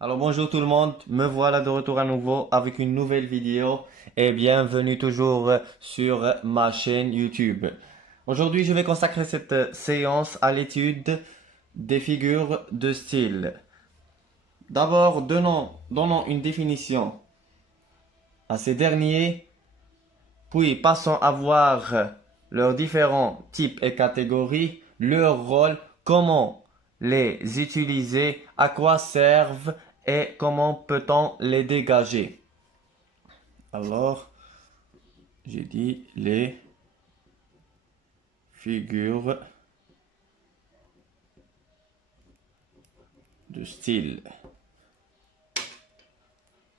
Alors bonjour tout le monde, me voilà de retour à nouveau avec une nouvelle vidéo et bienvenue toujours sur ma chaîne YouTube. Aujourd'hui je vais consacrer cette séance à l'étude des figures de style. D'abord donnons une définition à ces derniers, puis passons à voir leurs différents types et catégories, leur rôle, comment les utiliser, à quoi servent et comment peut-on les dégager. Alors, j'ai dit les figures de style.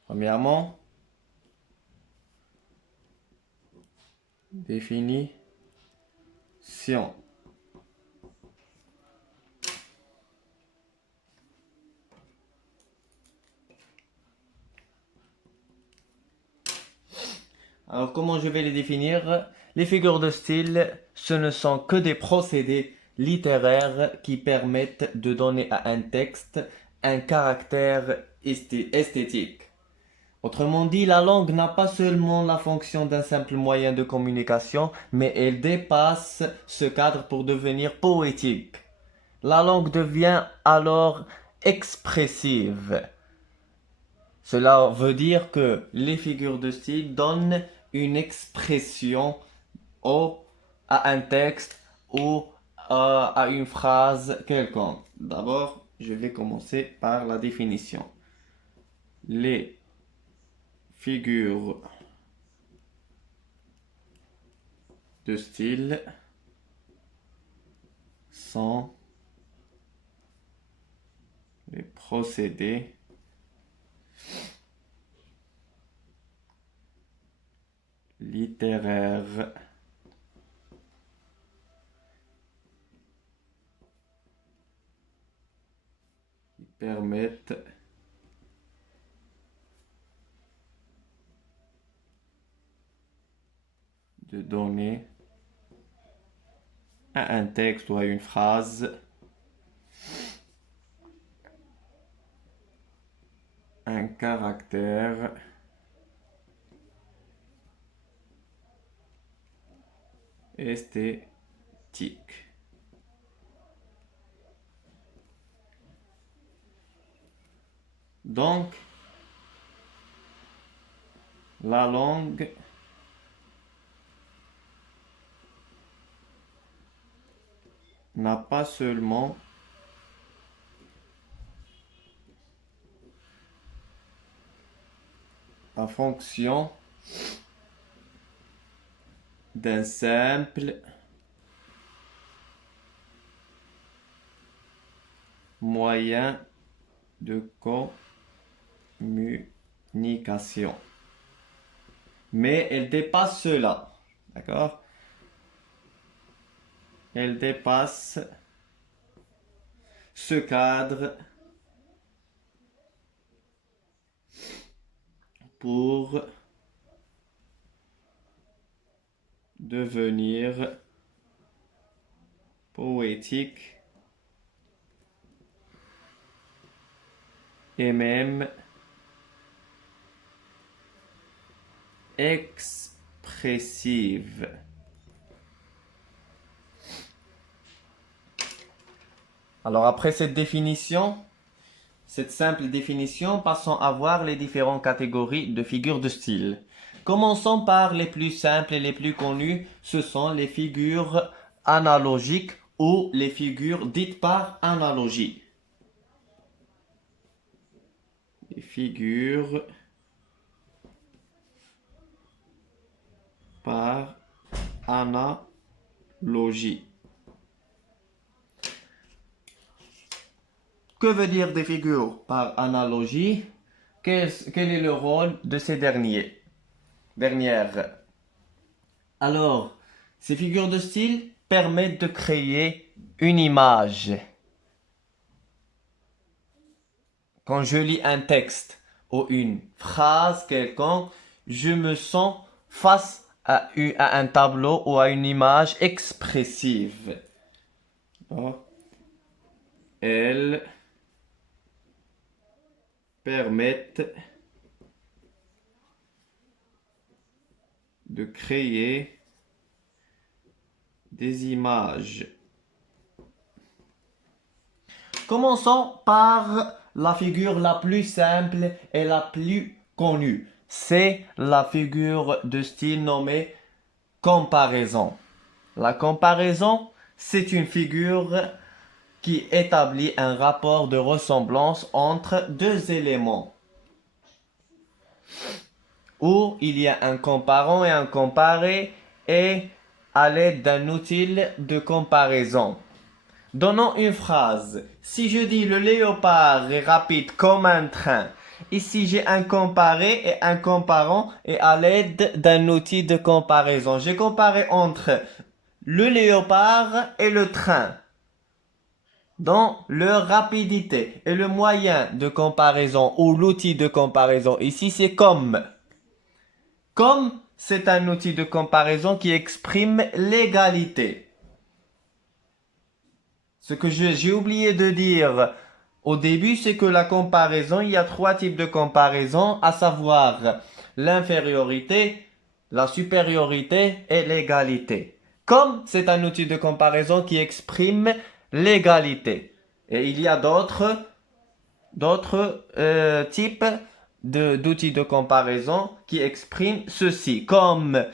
Premièrement, définition. Alors, comment je vais les définir? Les figures de style, ce ne sont que des procédés littéraires qui permettent de donner à un texte un caractère esthétique. Autrement dit, la langue n'a pas seulement la fonction d'un simple moyen de communication, mais elle dépasse ce cadre pour devenir poétique. La langue devient alors expressive. Cela veut dire que les figures de style donnent une expression à un texte ou à une phrase quelconque. D'abord, je vais commencer par la définition. Les figures de style sont les procédés littéraires qui permettent de donner à un texte ou à une phrase un caractère esthétique. Donc, la langue n'a pas seulement la fonction d'un simple moyen de communication. Mais elle dépasse cela. D'accord? Elle dépasse ce cadre pour devenir poétique et même expressive. Alors après cette définition, cette simple définition, passons à voir les différentes catégories de figures de style. Commençons par les plus simples et les plus connues, ce sont les figures analogiques ou les figures dites par analogie. Les figures par analogie. Que veut dire des figures par analogie? Quel est le rôle de ces dernières? Alors, ces figures de style permettent de créer une image. Quand je lis un texte ou une phrase quelconque, je me sens face à un tableau ou à une image expressive. Elle permettent de créer des images. Commençons par la figure la plus simple et la plus connue. C'est la figure de style nommée comparaison. La comparaison, c'est une figure qui établit un rapport de ressemblance entre deux éléments, où il y a un comparant et un comparé, et à l'aide d'un outil de comparaison. Donnons une phrase. Si je dis le léopard est rapide comme un train, ici j'ai un comparé et un comparant, et à l'aide d'un outil de comparaison, j'ai comparé entre le léopard et le train dans leur rapidité. Et le moyen de comparaison ou l'outil de comparaison ici, c'est comme. Comme, c'est un outil de comparaison qui exprime l'égalité. Ce que j'ai oublié de dire au début, c'est que la comparaison, il y a trois types de comparaison, à savoir l'infériorité, la supériorité et l'égalité. Comme c'est un outil de comparaison qui exprime l'égalité. Et il y a d'autres types d'outils de comparaison qui expriment ceci. Comme,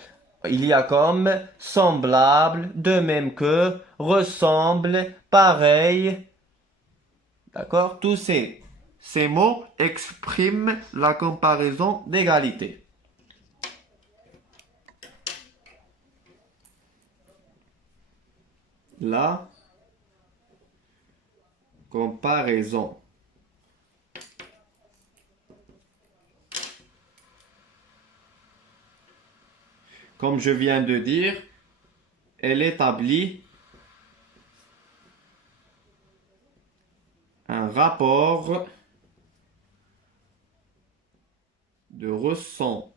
il y a comme, semblable, de même que, ressemble, pareil. D'accord? Tous ces mots expriment la comparaison d'égalité. La comparaison. Comme je viens de dire, elle établit un rapport de ressemblance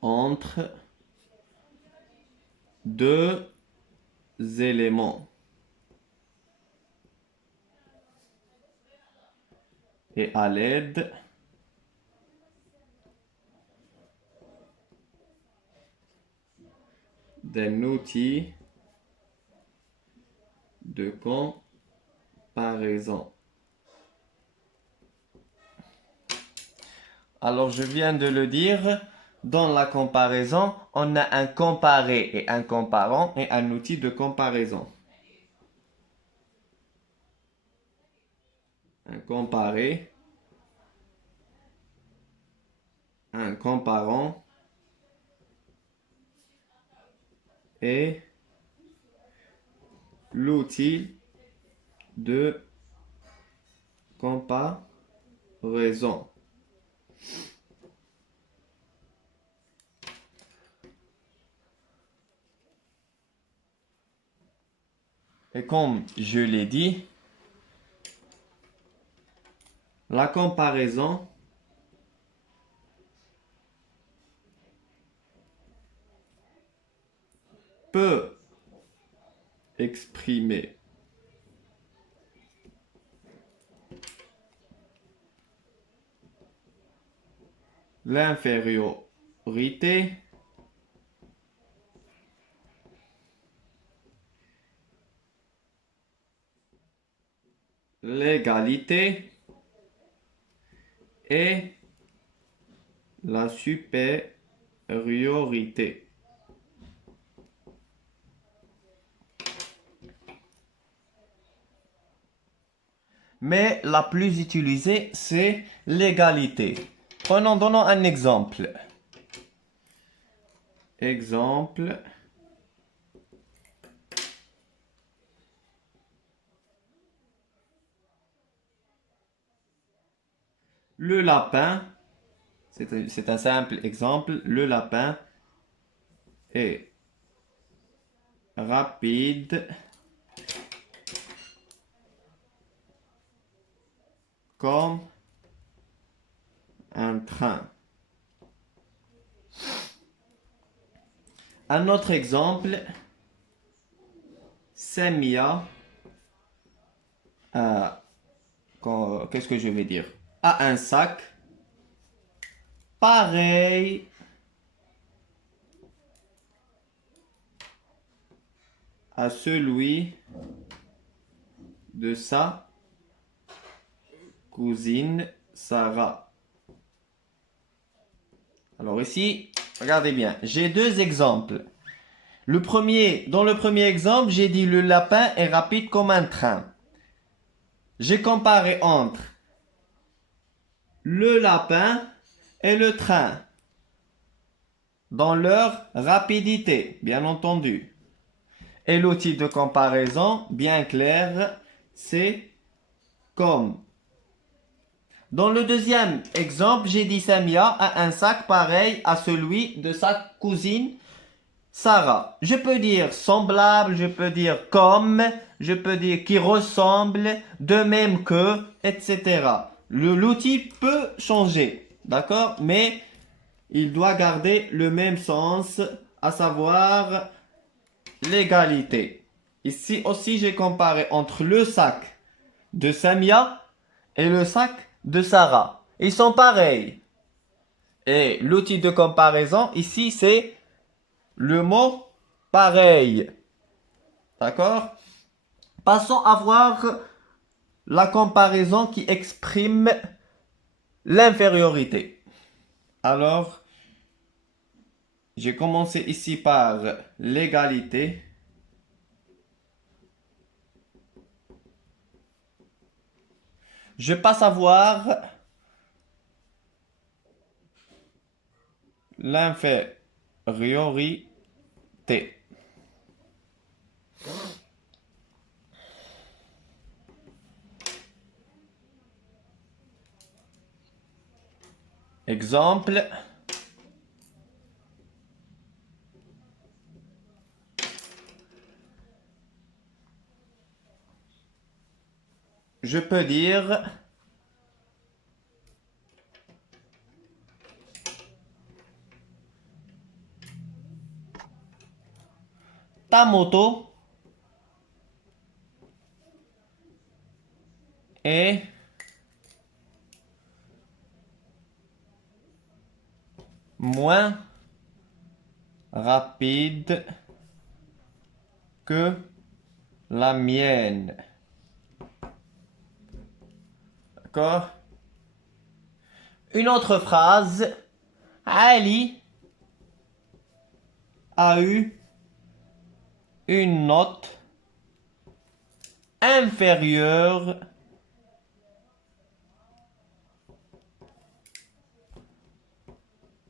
entre deux éléments. Et à l'aide d'un outil de comparaison. Alors, je viens de le dire, dans la comparaison, on a un comparé et un comparant et un outil de comparaison. Un comparé, un comparant et l'outil de comparaison. Et comme je l'ai dit, la comparaison peut exprimer l'infériorité, l'égalité et la supériorité. Mais la plus utilisée, c'est l'égalité. Donnons un exemple. Exemple. Le lapin, c'est un simple exemple. Le lapin est rapide comme un train. Un autre exemple, Semia qu'est-ce que je vais dire? À un sac pareil à celui de sa cousine Sarah. Alors ici, regardez bien, j'ai deux exemples. Dans le premier exemple, j'ai dit le lapin est rapide comme un train. J'ai comparé entre le lapin et le train dans leur rapidité, bien entendu. Et l'outil de comparaison, bien clair, c'est comme. Dans le deuxième exemple, j'ai dit Samia a un sac pareil à celui de sa cousine Sarah. Je peux dire semblable, je peux dire comme, je peux dire qui ressemble, de même que, etc. L'outil peut changer, d'accord? Mais il doit garder le même sens, à savoir l'égalité. Ici aussi, j'ai comparé entre le sac de Samia et le sac de Sarah. Ils sont pareils. Et l'outil de comparaison, ici, c'est le mot pareil. D'accord? Passons à voir la comparaison qui exprime l'infériorité. Alors, j'ai commencé ici par l'égalité. Je passe à voir l'infériorité. Exemple. Je peux dire ta moto est moins rapide que la mienne. D'accord? Une autre phrase. Ali a eu une note inférieure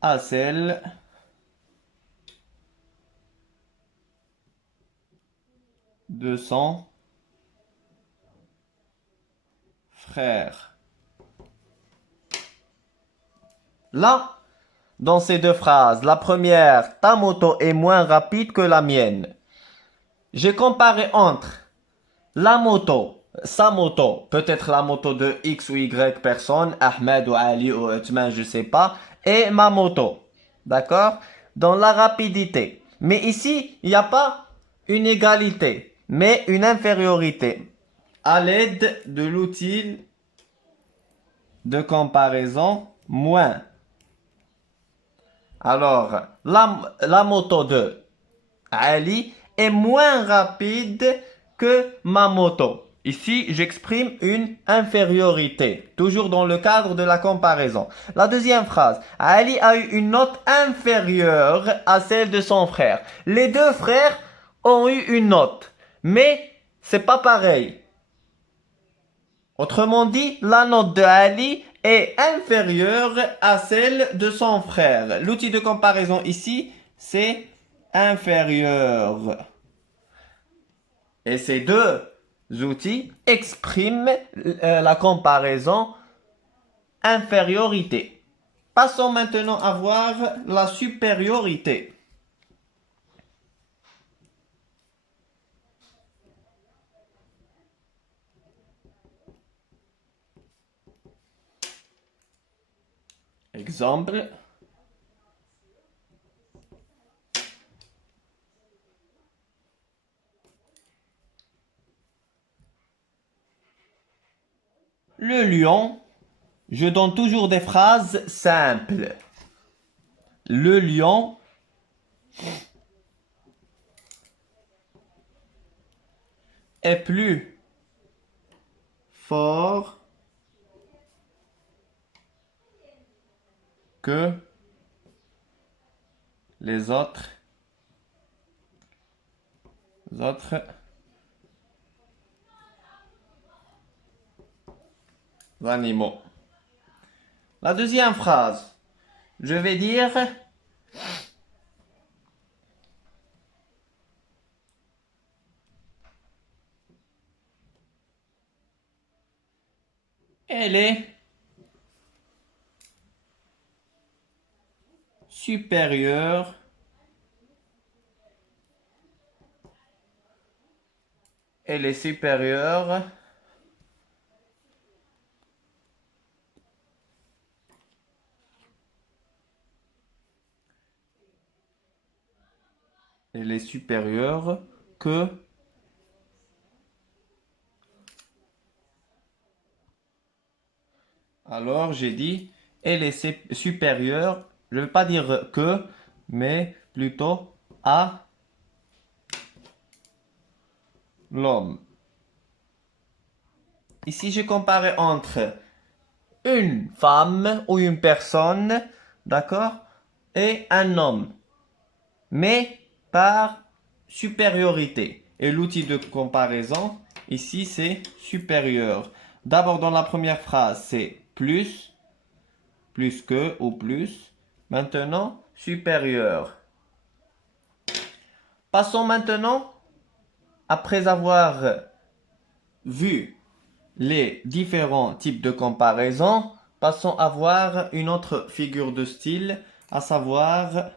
à celle de son frère. Là, dans ces deux phrases, la première, ta moto est moins rapide que la mienne. J'ai comparé entre la moto, sa moto, peut-être la moto de X ou Y personne, Ahmed ou Ali ou Othman, je sais pas, et ma moto. D'accord? Dans la rapidité. Mais ici, il n'y a pas une égalité, mais une infériorité. À l'aide de l'outil de comparaison moins. Alors, la moto de Ali est moins rapide que ma moto. Ici, j'exprime une infériorité, toujours dans le cadre de la comparaison. La deuxième phrase, Ali a eu une note inférieure à celle de son frère. Les deux frères ont eu une note, mais c'est pas pareil. Autrement dit, la note de Ali est inférieure à celle de son frère. L'outil de comparaison ici, c'est inférieur. Et ces deux outils expriment la comparaison infériorité. Passons maintenant à voir la supériorité. Exemple. Le lion, je donne toujours des phrases simples. Le lion est plus fort que les autres animaux. La deuxième phrase, je vais dire elle est supérieure que alors j'ai dit elle est supérieure, je ne veux pas dire que, mais plutôt à l'homme. Ici, je compare entre une femme ou une personne, d'accord, et un homme, mais par supériorité. Et l'outil de comparaison, ici, c'est supérieur. D'abord, dans la première phrase, c'est plus que ou plus. Maintenant, supérieur. Passons maintenant, après avoir vu les différents types de comparaison, passons à voir une autre figure de style, à savoir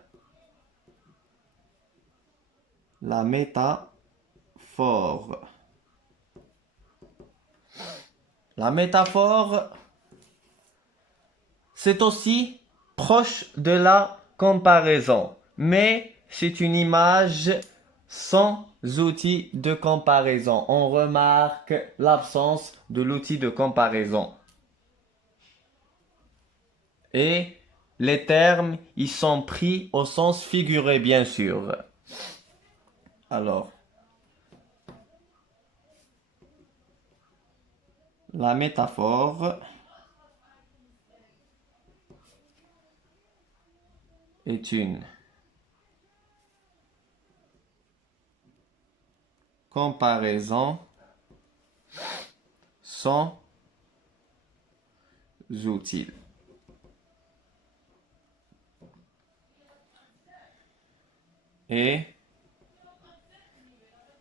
la métaphore. La métaphore, c'est aussi proche de la comparaison, mais c'est une image sans outil de comparaison. On remarque l'absence de l'outil de comparaison. Et les termes, ils sont pris au sens figuré, bien sûr. Alors, la métaphore est une comparaison sans outil. Et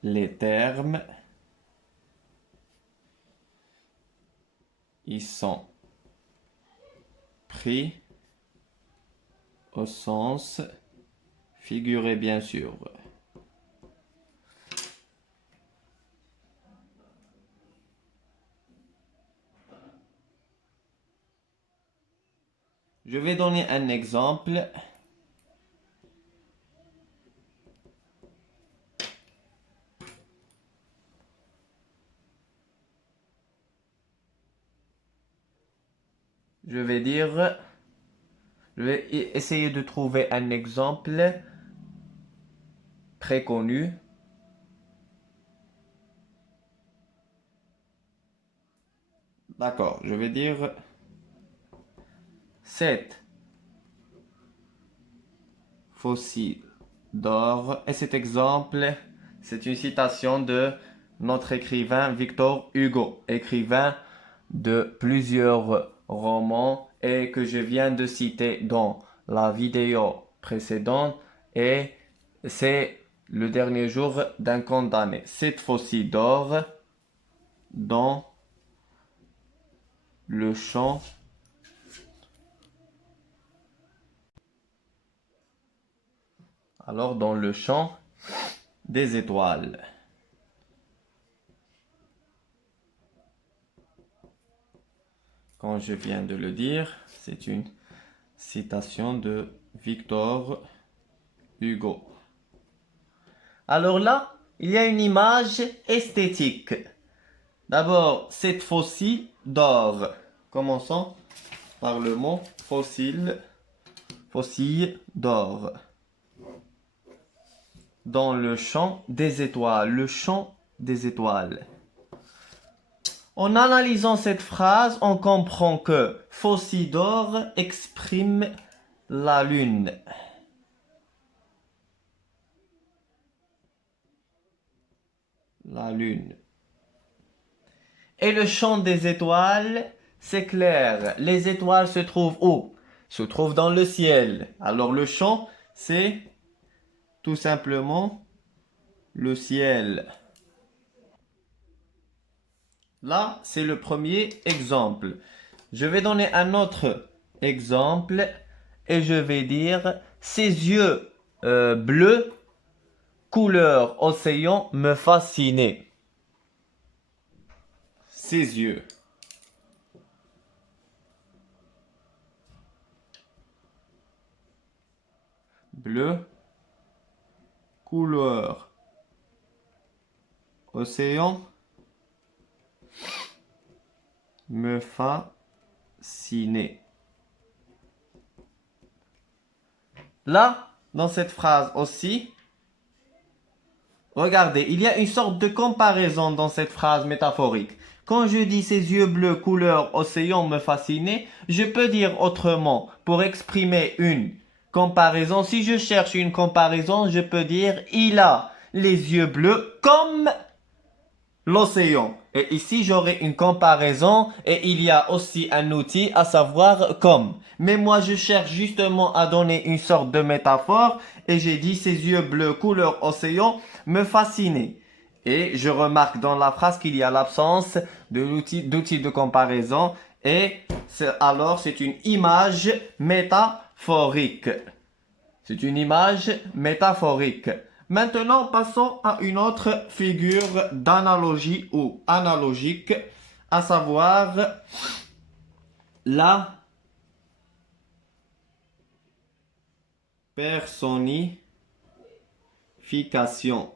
les termes, ils sont pris au sens figuré, bien sûr. Je vais donner un exemple. Je vais essayer de trouver un exemple très connu. D'accord, je vais dire 7 fossiles d'or. Et cet exemple, c'est une citation de notre écrivain Victor Hugo, écrivain de plusieurs romans et que je viens de citer dans la vidéo précédente. Et c'est le dernier jour d'un condamné. 7 fossiles d'or dans le champ dans le champ des étoiles. Quand je viens de le dire, c'est une citation de Victor Hugo. Alors là, il y a une image esthétique. D'abord, cette faucille dort. Commençons par le mot fossile. Faucille dort. Dans le champ des étoiles. Le champ des étoiles. En analysant cette phrase, on comprend que faucille d'or exprime la lune. La lune. Et le champ des étoiles, c'est clair. Les étoiles se trouvent où? Se trouvent dans le ciel. Alors le champ, c'est tout simplement le ciel. Là, c'est le premier exemple. Je vais donner un autre exemple et je vais dire ses yeux bleus, couleur océan, me fascinaient. Ses yeux. Bleu, couleur océan, me fascinait. Là, dans cette phrase aussi, regardez, il y a une sorte de comparaison dans cette phrase métaphorique. Quand je dis ses yeux bleus couleur océan me fascinaient, je peux dire autrement pour exprimer une comparaison. Si je cherche une comparaison, je peux dire il a les yeux bleus comme l'océan. Et ici, j'aurai une comparaison et il y a aussi un outil à savoir comme. Mais moi, je cherche justement à donner une sorte de métaphore et j'ai dit ses yeux bleus couleur océan me fascinaient. Et je remarque dans la phrase qu'il y a l'absence de d'outil de comparaison et alors c'est une image métaphorique. C'est une image métaphorique. Maintenant, passons à une autre figure d'analogie ou analogique, à savoir la personnification.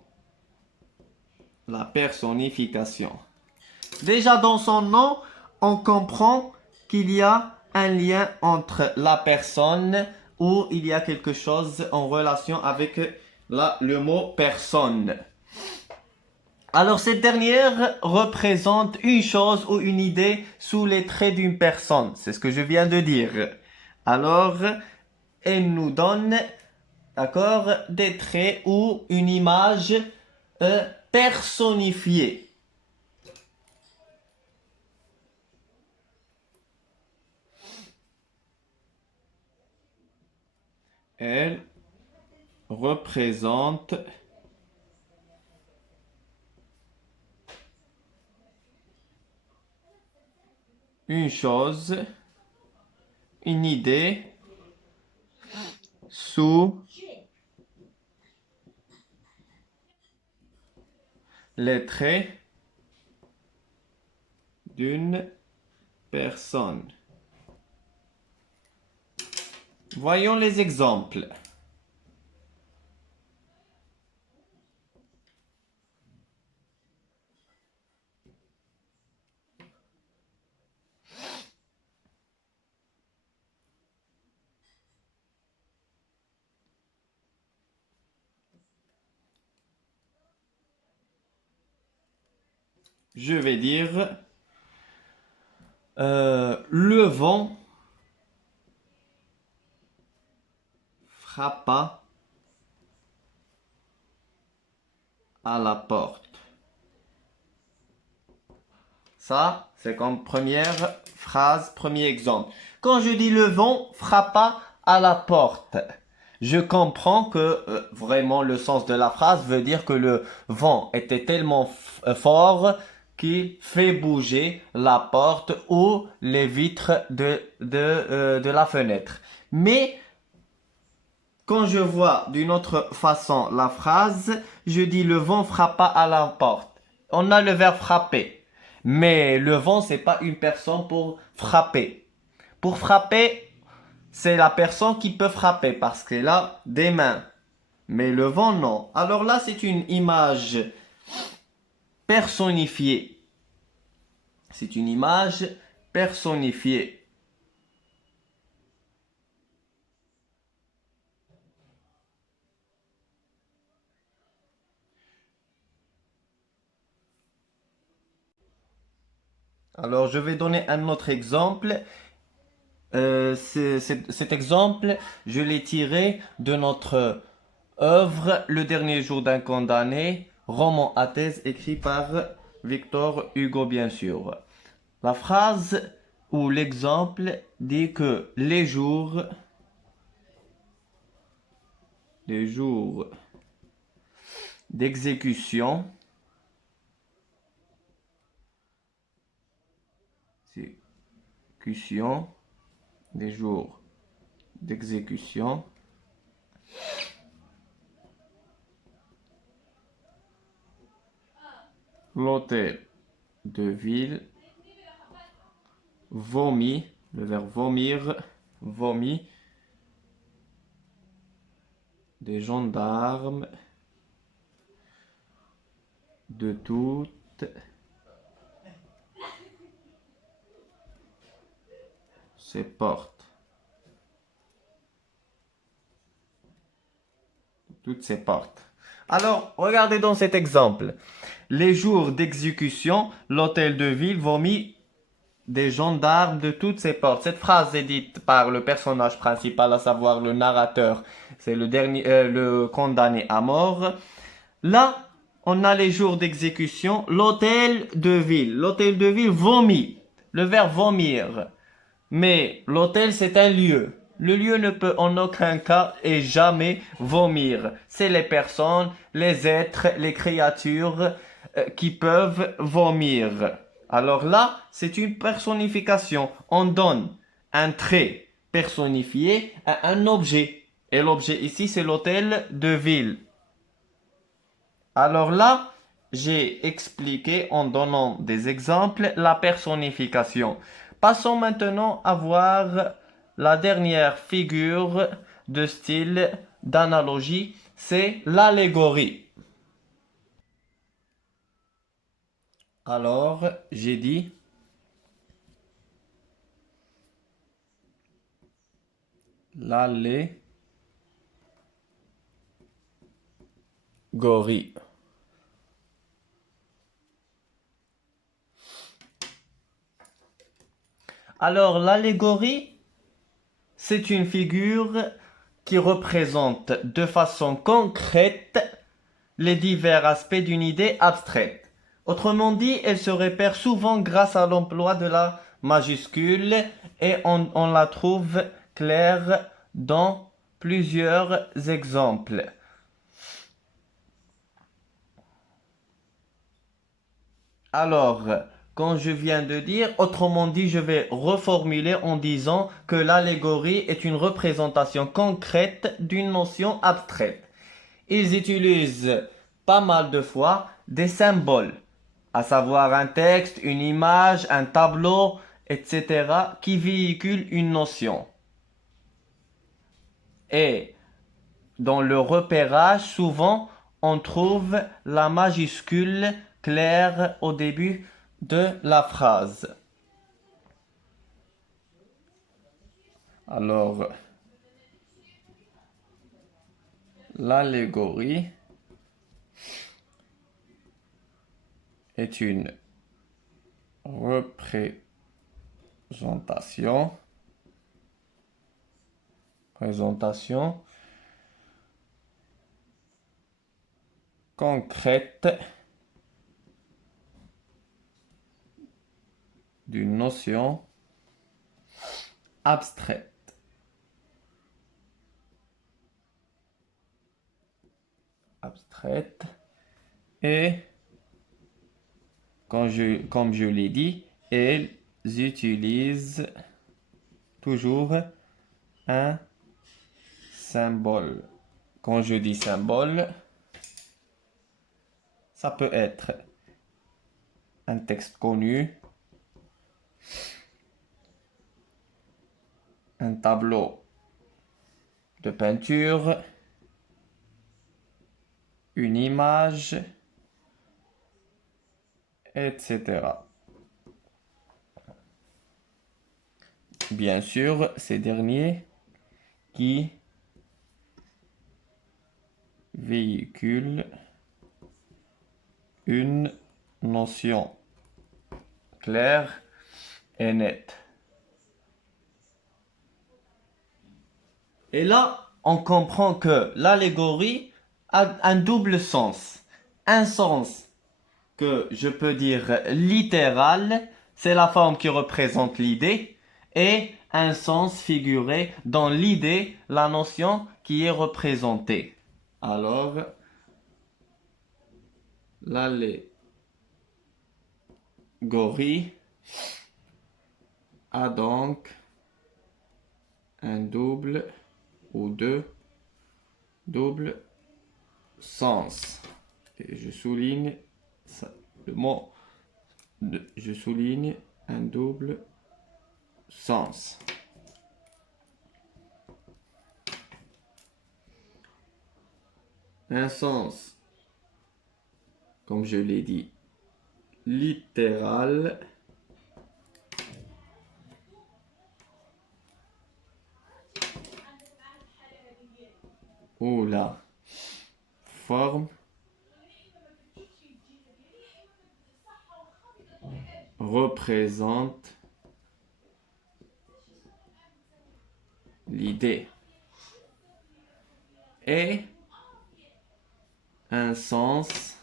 La personnification. Déjà dans son nom, on comprend qu'il y a un lien entre la personne ou il y a quelque chose en relation avec le mot personne. Alors cette dernière représente une chose ou une idée sous les traits d'une personne. C'est ce que je viens de dire. Alors, elle nous donne, d'accord, des traits ou une image personnifiée. Elle représente une chose, une idée sous les traits d'une personne. Voyons les exemples. Je vais dire le vent frappa à la porte. Ça, c'est comme première phrase, premier exemple. Quand je dis le vent frappa à la porte, je comprends que vraiment le sens de la phrase veut dire que le vent était tellement fort qu'il fait bouger la porte ou les vitres de la fenêtre. Mais quand je vois d'une autre façon la phrase, je dis le vent frappa à la porte. On a le verbe frapper. Mais le vent, c'est pas une personne pour frapper. Pour frapper, c'est la personne qui peut frapper parce qu'elle a des mains. Mais le vent, non. Alors là, c'est une image personnifiée. C'est une image personnifiée. Alors, je vais donner un autre exemple. Cet exemple, je l'ai tiré de notre œuvre Le dernier jour d'un condamné, roman à thèse écrit par Victor Hugo, bien sûr. La phrase ou l'exemple dit que les jours d'exécution, des jours d'exécution l'hôtel de ville vomit, le verbe vomir, vomit des gendarmes de toutes ses portes. Toutes ses portes. Alors, regardez dans cet exemple. Les jours d'exécution, l'hôtel de ville vomit des gendarmes de toutes ses portes. Cette phrase est dite par le personnage principal, à savoir le narrateur. C'est le condamné à mort. Là, on a les jours d'exécution, l'hôtel de ville. L'hôtel de ville vomit. Le verbe vomir. Mais l'hôtel, c'est un lieu. Le lieu ne peut en aucun cas et jamais vomir. C'est les personnes, les êtres, les créatures qui peuvent vomir. Alors là, c'est une personnification. On donne un trait personnifié à un objet. Et l'objet ici, c'est l'hôtel de ville. Alors là, j'ai expliqué en donnant des exemples la personnification. Passons maintenant à voir la dernière figure de style d'analogie, c'est l'allégorie. Alors, j'ai dit l'allégorie. Alors, l'allégorie, c'est une figure qui représente de façon concrète les divers aspects d'une idée abstraite. Autrement dit, elle se répère souvent grâce à l'emploi de la majuscule et on la trouve claire dans plusieurs exemples. Alors, quand je viens de dire, autrement dit, je vais reformuler en disant que l'allégorie est une représentation concrète d'une notion abstraite. Ils utilisent pas mal de fois des symboles, à savoir un texte, une image, un tableau, etc., qui véhiculent une notion. Et dans le repérage, souvent, on trouve la majuscule claire au début de la phrase. Alors, l'allégorie est une représentation concrète d'une notion abstraite. Et comme je l'ai dit, elles utilisent toujours un symbole. Quand je dis symbole, ça peut être un texte connu, un tableau de peinture, une image, etc. bien sûr, ces derniers qui véhiculent une notion claire et nette. Et là, on comprend que l'allégorie a un double sens. Un sens que je peux dire littéral, c'est la forme qui représente l'idée, et un sens figuré dans l'idée, la notion qui est représentée. Alors, l'allégorie a donc un double ou deux doubles sens. Et je souligne ça, le mot, je souligne un double sens. Un sens, comme je l'ai dit, littéral. Où la forme représente l'idée. Et un sens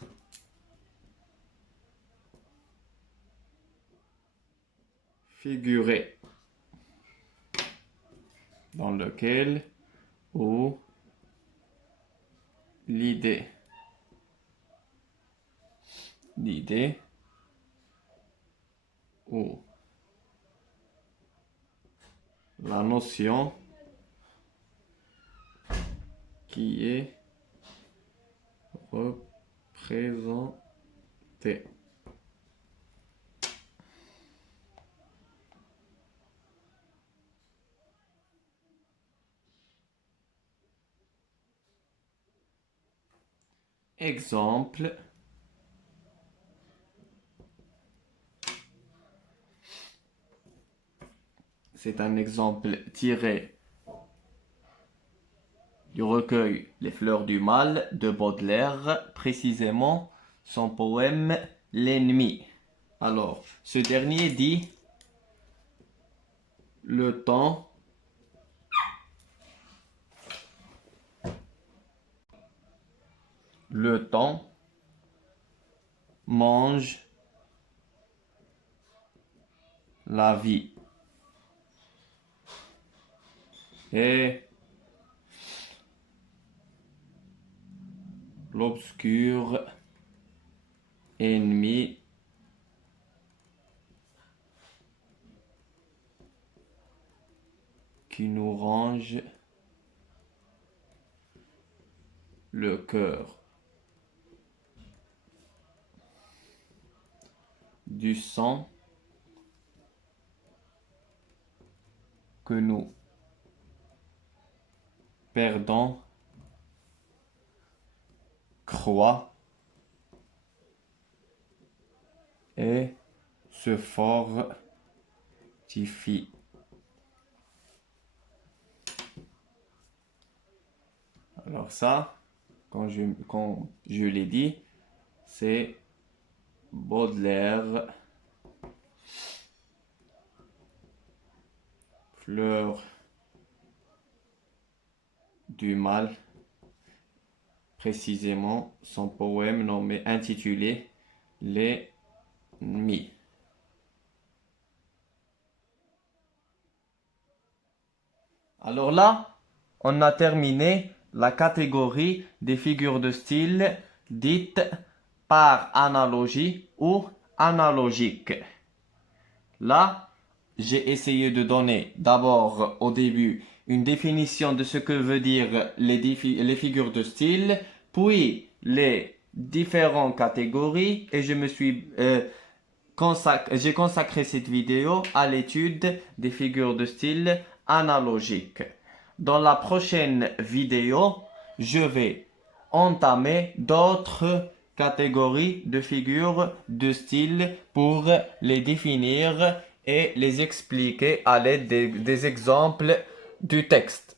figuré dans lequel ou l'idée ou la notion qui est représentée. Exemple, c'est un exemple tiré du recueil Les Fleurs du Mal de Baudelaire, précisément son poème L'ennemi. Alors, ce dernier dit: le temps mange la vie et l'obscur ennemi qui nous ronge le cœur. Du sang que nous perdons croît et se fortifie. Alors ça, quand je l'ai dit, c'est Baudelaire, Fleurs du Mal, précisément son poème intitulé L'ennemi. Alors là, on a terminé la catégorie des figures de style dites par analogie ou analogiques. Là, j'ai essayé de donner d'abord au début une définition de ce que veut dire les figures de style, puis les différentes catégories, et j'ai consacré cette vidéo à l'étude des figures de style analogiques. Dans la prochaine vidéo, je vais entamer d'autres catégories de figures de style pour les définir et les expliquer à l'aide des exemples du texte.